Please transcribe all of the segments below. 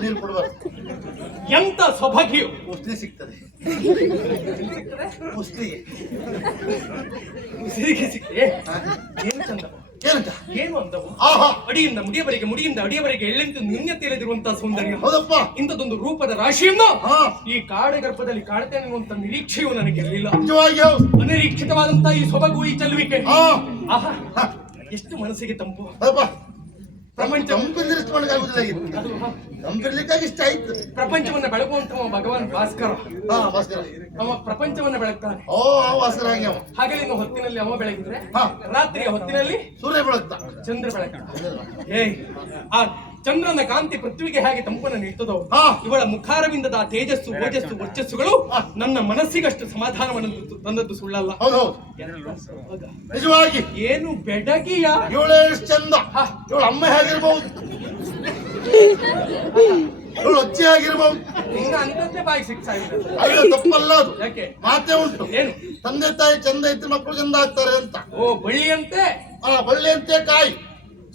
ನೀರು ಕೊಡಬಾರ್ದು ಎಂತ ಸೊಬಗಿಯು. ಉಸ್ಲಿ ಸಿಗ್ತದೆ. ಮುಸ್ಲಿಗೆ. ಉಸಿರಿಗೆ ಸಿಕ್ಕೆ ಏನು ಚಂದವು ಏನಂತ? ಏನು ಅಂದವು ಆಹಾ. ಅಡಿಯಿಂದ ಮುಡಿಯವರೆಗೆ ಮುಡಿಯಿಂದ ಅಡಿಯವರೆಗೆ ಎಳ್ಳೆಂತ ನ್ಯೂನ್ಯತೆ ಇಲ್ಲದಿರುವಂತಹ ಸೌಂದರ್ಯ. ಹೌದಪ್ಪ. ಇಂಥದೊಂದು ರೂಪದ ರಾಶಿಯನ್ನು ಹಾ. ಈ ಕಾಡ ಗರ್ಭದಲ್ಲಿ ಕಾಣ್ತೇನೆ ಅನ್ನುವಂತ ನಿರೀಕ್ಷೆಯೂ ನನಗೆ ಇರಲಿಲ್ಲ. ಅನಿರೀಕ್ಷಿತವಾದಂತಹ ಈ ಸೊಬಗು ಈ ಚೆಲ್ಲುವಿಕೆ. ಆಹಾ. ಎಷ್ಟು ಮನಸ್ಸಿಗೆ ತಂಪು. ಪ್ರಪಂಚ ಇಷ್ಟು ಆಯ್ತು ಪ್ರಪಂಚವನ್ನ ಬೆಳಗುವಂತಹ ಭಗವಾನ್ ಭಾಸ್ಕರ. ಅವ ಪ್ರಪಂಚವನ್ನ ಬೆಳಗ್ತಾನೆ. ಓ ಅವ ಭಾಸ್ಕರ ಹಾಗೆ ಅವ. ಹಗಲಿನ ಹೊತ್ತಿನಲ್ಲಿ ಅವ ಬೆಳಗಿದ್ರೆ ಹಾ. ರಾತ್ರಿಯ ಹೊತ್ತಿನಲ್ಲಿ ಸೂರ್ಯ ಬೆಳಗ್ತ ಚಂದ್ರ ಬೆಳಗ್ತಾನೆ. ಏಯ್ ಆ ಚಂದ್ರನ ಕಾಂತಿ ಪೃಥ್ವಿಗೆ ಹೇಗೆ ತಂಪನ್ನು ನೀಡ್ತದೋ ಹಾ. ಇವಳ ಮುಖಾರವಿಂದದ ಆ ತೇಜಸ್ಸು ಓಜಸ್ಸು ವರ್ಚಸ್ಸುಗಳು ನನ್ನ ಮನಸ್ಸಿಗಷ್ಟು ಸಮಾಧಾನವನ್ನು ತಂದದ್ದು ಸುಳ್ಳಲ್ಲ. ಹೌದು ಹೌದು. ನಿಜವಾಗಿ. ಏನು ಬೆಡಗಿಯ? ಇವಳೇ ಎಷ್ಟು ಚಂದ. ಹಾ. ಇವಳ ಅಮ್ಮ ಹೇಗಿರ್ಬಹುದು ಇವಳು ಅಚ್ಚಿ ಆಗಿರ್ಬಹುದು ನಿನ್ನ ಅಂತದ್ದೇ ಬಾಯಿ ಸಿಕ್ಸಾಗಿದೆ ಅಲ್ಲ ತಪ್ಪಲ್ಲ ಅದು. ಯಾಕೆ? ಮಾತೇ ಉಂಟು. ಏನು? ತಂದೆ ತಾಯಿ ಚಂದ ಇದ್ರೆ ಮಕ್ಕಳು ಚಂದ ಆಗ್ತಾರೆ ಅಂತ. ಓ ಬಳ್ಳಿಯಂತೆ? ಅಲ್ಲ ಬಳ್ಳಿಯಂತೆ ಕಾಯಿ.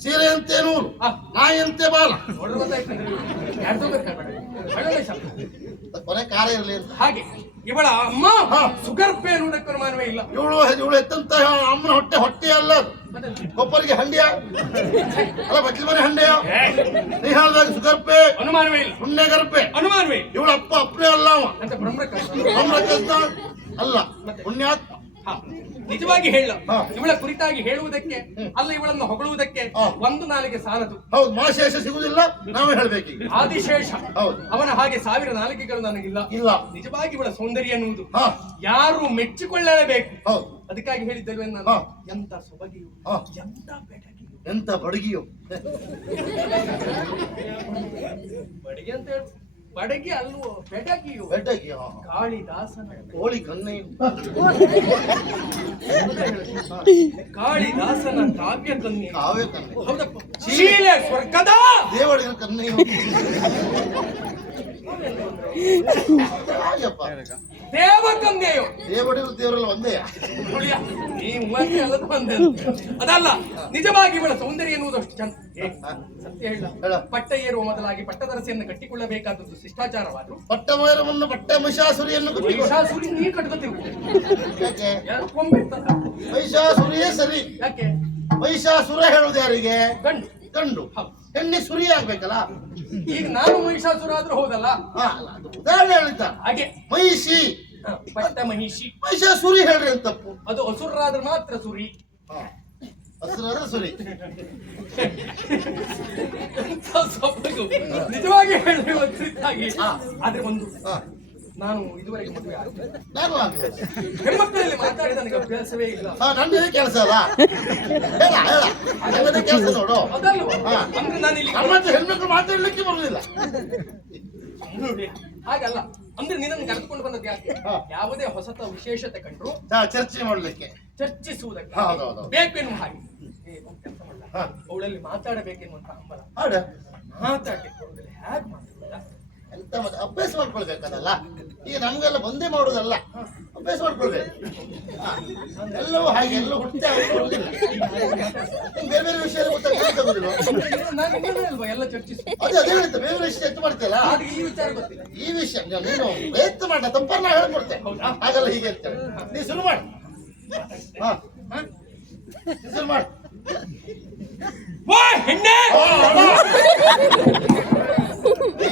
ಸೀರೆ ಅಂತೆ ನೂಲು. ಆ, ನಾಯಿ ಬಾಲ. ಕೊನೆ ಕಾರ ಇರಲಿ ಅಂತ. ಹಾಗೆ. ಇವಳ ಅಮ್ಮ ಹಾ. ಸುಗರ್ಭೆ ಅನ್ನೋದಕ್ಕೆ ಮಾನವೇ ಇಲ್ಲ. ಇವಳು ಇವಳು ಎತ್ತಂತ ಅಮ್ಮನ ಹೊಟ್ಟೆ ಹೊಟ್ಟೆ ಅಲ್ಲ ಕೊಪ್ಪರಿಗೆ ಹಂಡಿಯ. ಅಲ್ಲ ಬಚ್ಚಲ ಮನೆ ಹಂಡಿಯ? ನೀ ಹೇಳ್ದಾಗ ಸುಗರ್ಪೆ. ಅನುಮಾನವೇ ಇಲ್ಲ. ಪುಣ್ಯ ಗರ್ಪೆ ಅನುಮಾನವೇ ಇವಳ ಅಪ್ಪ ಅಪ್ಪನೇ ಅಲ್ಲ ಅವ. ನಮ್ಮ ಕಷ್ಟ ಅಲ್ಲ. ಪುಣ್ಯಾತ್ಮ ಹಾ. ನಿಜವಾಗಿ ಹೇಳ. ಇವಳ ಕುರಿತಾಗಿ ಹೇಳುವುದಕ್ಕೆ ಅಲ್ಲ ಇವಳನ್ನು ಹೊಗಳುವುದಕ್ಕೆ. ಒಂದು ನಾಲಿಗೆ ಸಾಲದು. ಹೌದು ಮಾಶೇಷ ಸಿಗುವುದಿಲ್ಲ ನಾವೇ ಹೇಳಬೇಕು ಆದಿಶೇಷ ಹೌದು. ಅವನ ಹಾಗೆ ಸಾವಿರ ನಾಲಿಗೆಗಳು ನನಗಿಲ್ಲ. ಇಲ್ಲ. ನಿಜವಾಗಿ ಇವಳ ಸೌಂದರ್ಯ ಎನ್ನುವುದು ಯಾರು ಮೆಚ್ಚಿಕೊಳ್ಳಲೇಬೇಕು. ಹೌದು. ಅದಕ್ಕಾಗಿ ಹೇಳಿದ್ದಲ್ವೇ ನಾನು. ಎಂತ ಸೊಬಗಿಯು. ಎಂತ ಬೆಡಗಿಯು ಎಂತ ಬಡಗಿಯೋ. ಬಡಗಿ ಅಂತ ಹೇಳು. ಬಡಗಿ ಅಲ್ವೋ ಬೆಡಗಿಯು ಬೆಡಗಿಯೋ ಕಾಳಿದಾಸನ. ಕೋಳಿ ಕನ್ನೆಯು ಕಾಳಿದಾಸನ ಕಾವ್ಯ ಕನ್ನಿ ಕಾವ್ಯ ಕನ್ನಿ ಹೌದಪ್ಪ. ಶೀಲೆ ಸ್ವರ್ಗದ. ದೇವಡಿನ ಕನ್ನೆಯು ದೇವರೆಲ್ಲ ಒಂದೇ. ಅದಲ್ಲ ನಿಜವಾಗಿ ಇವಳ ಸೌಂದರ್ಯ ಎನ್ನುವುದು ಅಷ್ಟು ಚಂದ ಸತ್ಯ ಹೇಳ. ಪಟ್ಟ ಏರುವ ಮೊದಲಾಗಿ ಪಟ್ಟದರಸೆಯನ್ನು ಕಟ್ಟಿಕೊಳ್ಳಬೇಕಾದದ್ದು ಶಿಷ್ಟಾಚಾರವಾದ್ರು. ಪಟ್ಟ ಮೇರವನ್ನು ಪಟ್ಟ ಮಹಿಷಾಸುರಿಯನ್ನು ಮಹಿಷಾಸುರಿ ನೀ ಕೊಂಬಿರ್ತದ ಮಹಿಷಾಸುರಿಯೇ ಸರಿ. ಯಾಕೆ? ಮಹಿಷಾಸುರ ಹೇಳುದು ಯಾರಿಗೆ? ಗಂಡು. ಗಂಡು ಹೆಣ್ಣೆ ಸುರಿ ಆಗ್ಬೇಕಲ್ಲ ಈಗ ನಾನು ಮಹಿಷಾಸುರ ಆದ್ರೂ ಹೌದಲ್ಲ ಹಾ, ಅಲ್ಲ, ಅದು ಉದಾಹರಣೆ ಹೇಳಿದ್ದ ಹಾಗೆ ಮಹಿಷಿ ಪಟ್ಟ ಮಹಿಷಿ ಮಹಿಷಾಸುರಿ ಹೇಳ್ರಿ ಅಂತ ತಪ್ಪು ಅದು ಹಸುರಾದ್ರೆ ಮಾತ್ರ ಸುರಿ. ಹಸಿರಾದ್ರೆ ಸುರಿ ಸೊಬಗು. ನಿಜವಾಗಿ ಹೇಳಿ ಹಾ. ಆದ್ರೆ ಒಂದು ಹಾ. ನಾನು ಇದುವರೆಗೆ ಮದುವೆ ಆಗಿಲ್ಲ ನಾನು. ಹೆಣ್ಮಕ್ಕಳಲ್ಲಿ ಮಾತಾಡಿ ನನಗೆ ಅಭ್ಯಾಸವೇ ಇಲ್ಲ. ನಂದಿನೇ ಕೆಲಸ ಅಲ್ಲ. ಹೇಳ ಹೇಳ. ನನ್ನದೇ ಕೆಲಸ ನೋಡು. ಅದಲ್ವಾ ಹಾ. ಅಂದ್ರೆ ನಾನು ಇಲ್ಲಿ ನಮ್ಮ ಹತ್ರ ಹೆಣ್ಮಕ್ಳು ಮಾತಾಡ್ಲಿಕ್ಕೆ ಬರುದಿಲ್ಲ. ನೋಡಿ, ಹಾಗಲ್ಲ ಅಂದ್ರೆ ನಿನ್ನನ್ನು ಕರೆದುಕೊಂಡು ಬಂದದ್ದು ಯಾಕೆ? ಹಾ. ಯಾವುದೇ ಹೊಸತ ವಿಶೇಷತೆ ಕಂಡ್ರು ಚರ್ಚೆ ಮಾಡ್ಲಿಕ್ಕೆ. ಚರ್ಚಿಸುವುದಕ್ಕೆ. ಹೌದು, ಹೌದು, ಹೌದು. ಬೇಕೆನ್ನುವ ಹಾಗೆ. ಏ, ಒಂದ್ ಕೆಲ್ಸ ಮಾಡ ಹಾ. ಅವಳಲ್ಲಿ ಮಾತಾಡಬೇಕೆನ್ನುವಂತ ಹಂಬಲ. ಹಾಡ. ಮಾತಾಡ್ಲಿಕ್ಕೆ ಹೇಗೆ ಮಾತಾಡಲ್ಲ ಎಂತ ಮತ್ತೆ ಅಭ್ಯಾಸ ಮಾಡ್ಕೊಳ್ಬೇಕದಲ್ಲ ಈಗ ನಮ್ಗೆಲ್ಲ ಬಂದೇ ಮಾಡುದಲ್ಲ. ಅಭ್ಯಾಸ ಮಾಡ್ಕೊಳ್ಬೇಕು. ಎಲ್ಲವೂ ಹಾಗೆ ಎಲ್ಲ ಹುಟ್ಟೆ ಬೇರೆ ಬೇರೆ ವಿಷಯ ಅದೇ ಅದೇ ಹೇಳಿದ್ದು ಬೇರೆ ವಿಷಯ ಹೆಚ್ಚು ಮಾಡ್ತೀಯಲ್ಲ? ಈ ವಿಷಯ ನೀನು- ಪ್ರಯತ್ನ ಮಾಡ ತಪ್ಪನ್ನ ನಾ ಹೇಳ್ಕೊಡ್ತೇನೆ? ಹಾಗಲ್ಲ ಹೀಗೆ ಹೇಳ್ತೇನೆ ನೀ ಶುರು ಮಾಡು. ಹಾ. ಹ? ಶುರು ಮಾಡು. ಹೆಣ್ಣೆ!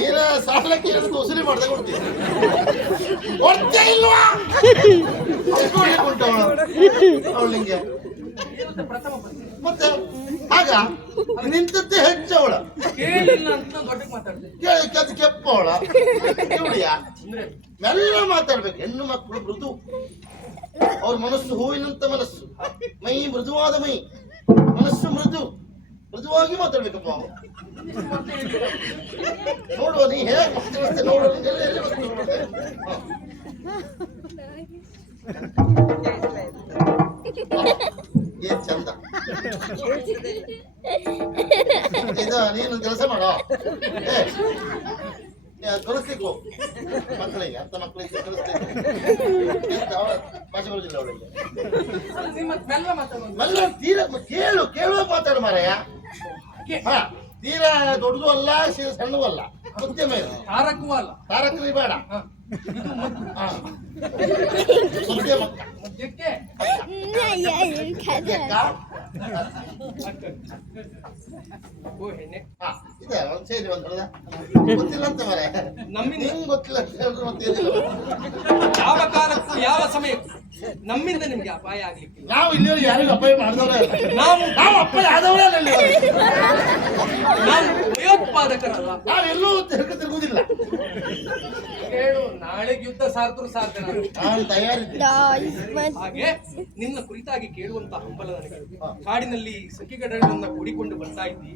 ನೀನ ಸಾಲಕ್ಕೆ ಹೇಳಿದ್ದು ಉಸಿರಿ ಮಾಡ್ದೆ ಕೊಡ್ತೀನಿ ಕೊಡ್ತೇ ಇಲ್ವಾ? ಉಂಟು ಅವಳಿಗೆ. ಮತ್ತೆ ಆಗ ನಿಂತದ್ದೇ ಹೆಚ್ಚು ಅವಳ. ಕೇಳಿಲ್ಲ ಅಂತ ನಾನು ದೊಡ್ಡಕ್ಕೆ ಮಾತಾಡ್ತೇನೆ ಕೇಳಕ್ಕೆ ಅದು ಕೆಪ್ಪ ಅವಳ. ಇವಳಿಯ? ಮೆಲ್ಲ ಮಾತಾಡ್ಬೇಕು. ಹೆಣ್ಣು ಮಕ್ಕಳು ಮೃದು. ಅವ್ರ ಮನಸ್ಸು ಹೂವಿನಂತ ಮನಸ್ಸು. ಮೈ ಮೃದುವಾದ ಮೈ. ಮನಸ್ಸು ಮೃದು. ಮೃದುವಾಗಿ ಮಾತಾಡ್ಬೇಕಪ್ಪ. ನೋಡುವ ನೀ ಹೇಗೆ ನೋಡುವ. ಏನ್ ಚಂದ. ಇದು ನೀನು ಕೆಲಸ ಮಾಡೋ. ಕಲಿಸ್ಲಿಕ್ಕೆ. ಮಕ್ಕಳಿಗೆ ಅಂತ ಮಕ್ಕಳಿಗೆ ಭಾಷೆ ಬರುದಿಲ್ಲ ಅವಳಿಗೆ. ತೀರ ಕೇಳು ಕೇಳುವ ಮಾತಾಡು ಮಾರಾಯ. ಹಾ ತೀರಾ ದೊಡ್ಡದು ಅಲ್ಲ ಸಿ- ಸಣ್ಣದು ಅಲ್ಲ. ಮಧ್ಯಮ ಇದೆ ತಾರಕವೂ ಅಲ್ಲ. ತಾರಕರಿ ಬೇಡ. ಹ. ಹಾ. ಮಧ್ಯಮ ಮಧ್ಯಕ್ಕೆ. ಅಕ್ಕ ಓ ಹೆಣ್ಣೆ. ಹಾ ಇದೆ ಒಂದು ಸೇರಿ ಗೊತ್ತಿಲ್ಲ ಅಂತ ಮರೆ. ನಮ್ಮಿಂದ ನಿಂಗೆ ಗೊತ್ತಿಲ್ಲ ಅಂತ ಹೇಳಿದ್ರೆ ಯಾವ ಕಾಲಕ್ಕೂ ಯಾವ ಸಮಯಕ್ಕೂ. ನಮ್ಮಿಂದ ನಿಮ್ಗೆ ಅಪಾಯ ಆಗ್ಲಿಕ್ಕಿಲ್ಲ. ನಾವು ಇಲ್ಲಿ ಯಾರಿಗೂ ಅಪಾಯ ಮಾಡಿದವರೇ ಅಲ್ಲ. ನಾವು ನಾವು ಅಪಾಯ ಆದವರೇ ಅಲ್ಲ ನಾವು ಭಯೋತ್ಪಾದಕರಲ್ಲ. ನಾವೆಲ್ಲೂ ಎಲ್ಲೂ ತಿರುಗ ತಿರುಗುದಿಲ್ಲ. ಕೇಳು ನಾಳೆಗೆ ಯುದ್ಧ ಸಾರ್ತರು ಸಾಧ್ಯ ನಾನು. ತಯಾರಿದ್ದೆ. ಹಾಗೆ ನಿನ್ನ ಕುರಿತಾಗಿ ಕೇಳುವಂತ ಹಂಬಲ ನನಗೆ. ಕಾಡಿನಲ್ಲಿ ಸಖಿಗಡಗಳನ್ನ ಕೂಡಿಕೊಂಡು ಬರ್ತಾ ಇದ್ದಿ.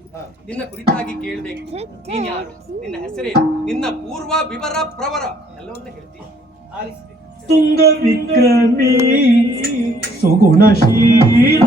ನಿನ್ನ ಕುರಿತಾಗಿ ಕೇಳಬೇಕು. ನೀನ್ ಯಾರು? ನಿನ್ನ ಹೆಸರೇನು? ನಿನ್ನ ಪೂರ್ವ ವಿವರ ಪ್ರವರ. ಎಲ್ಲವನ್ನ ಹೇಳ್ತೀನಿ. ಆಲಿಸ್ಬೇಕು ತುಂಗ ವಿಕ್ರಮಿ ಸುಗುಣಶೀಲ